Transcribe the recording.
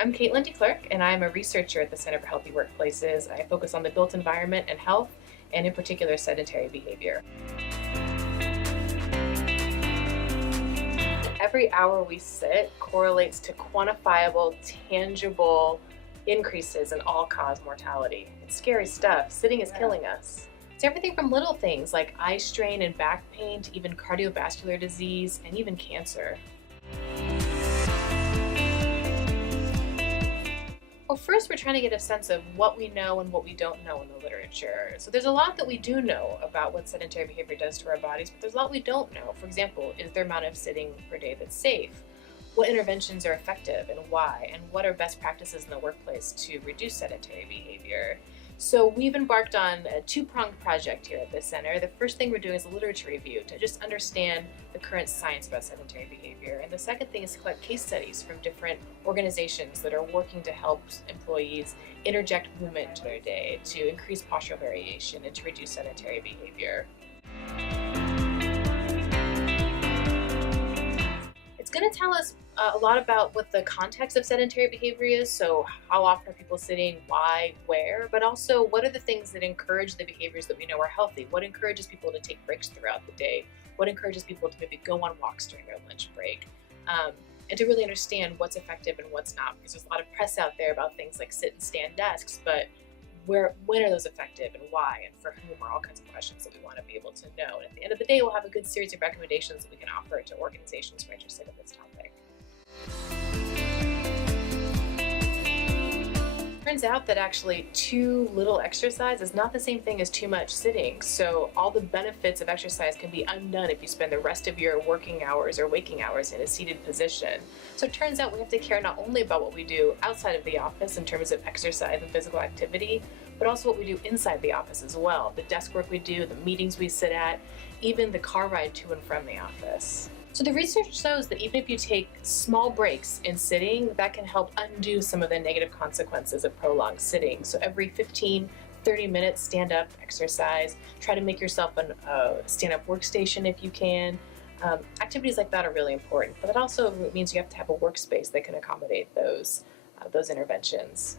I'm Caitlin DeClerc, and I'm a researcher at the Center for Healthy Workplaces. I focus on the built environment and health, and in particular, sedentary behavior. Every hour we sit correlates to quantifiable, tangible increases in all-cause mortality. It's scary stuff. Sitting is killing us. It's everything from little things like eye strain and back pain to even cardiovascular disease and even cancer. Well, first, we're trying to get a sense of what we know and what we don't know in the literature. So there's a lot that we do know about what sedentary behavior does to our bodies, but there's a lot we don't know. For example, is there amount of sitting per day that's safe? What interventions are effective and why? And what are best practices in the workplace to reduce sedentary behavior? So we've embarked on a two-pronged project here at the center. The first thing we're doing is a literature review to just understand the current science about sedentary behavior. And the second thing is to collect case studies from different organizations that are working to help employees interject movement into their day to increase postural variation and to reduce sedentary behavior. It's going to tell us a lot about what the context of sedentary behavior is, so how often are people sitting, why, where, but also what are the things that encourage the behaviors that we know are healthy? What encourages people to take breaks throughout the day? What encourages people to maybe go on walks during their lunch break? And to really understand what's effective and what's not, because there's a lot of press out there about things like sit and stand desks, but when are those effective and why and for whom are all kinds of questions that we want to be able to know. And at the end of the day, we'll have a good series of recommendations that we can offer to organizations who are interested in this topic. Turns out that actually too little exercise is not the same thing as too much sitting. So all the benefits of exercise can be undone if you spend the rest of your working hours or waking hours in a seated position. So it turns out we have to care not only about what we do outside of the office in terms of exercise and physical activity, but also what we do inside the office as well. The desk work we do, the meetings we sit at, even the car ride to and from the office. So the research shows that even if you take small breaks in sitting, that can help undo some of the negative consequences of prolonged sitting. So every 15, 30 minutes, stand up, exercise, try to make yourself a stand-up workstation if you can. Activities like that are really important, but that also means you have to have a workspace that can accommodate those interventions.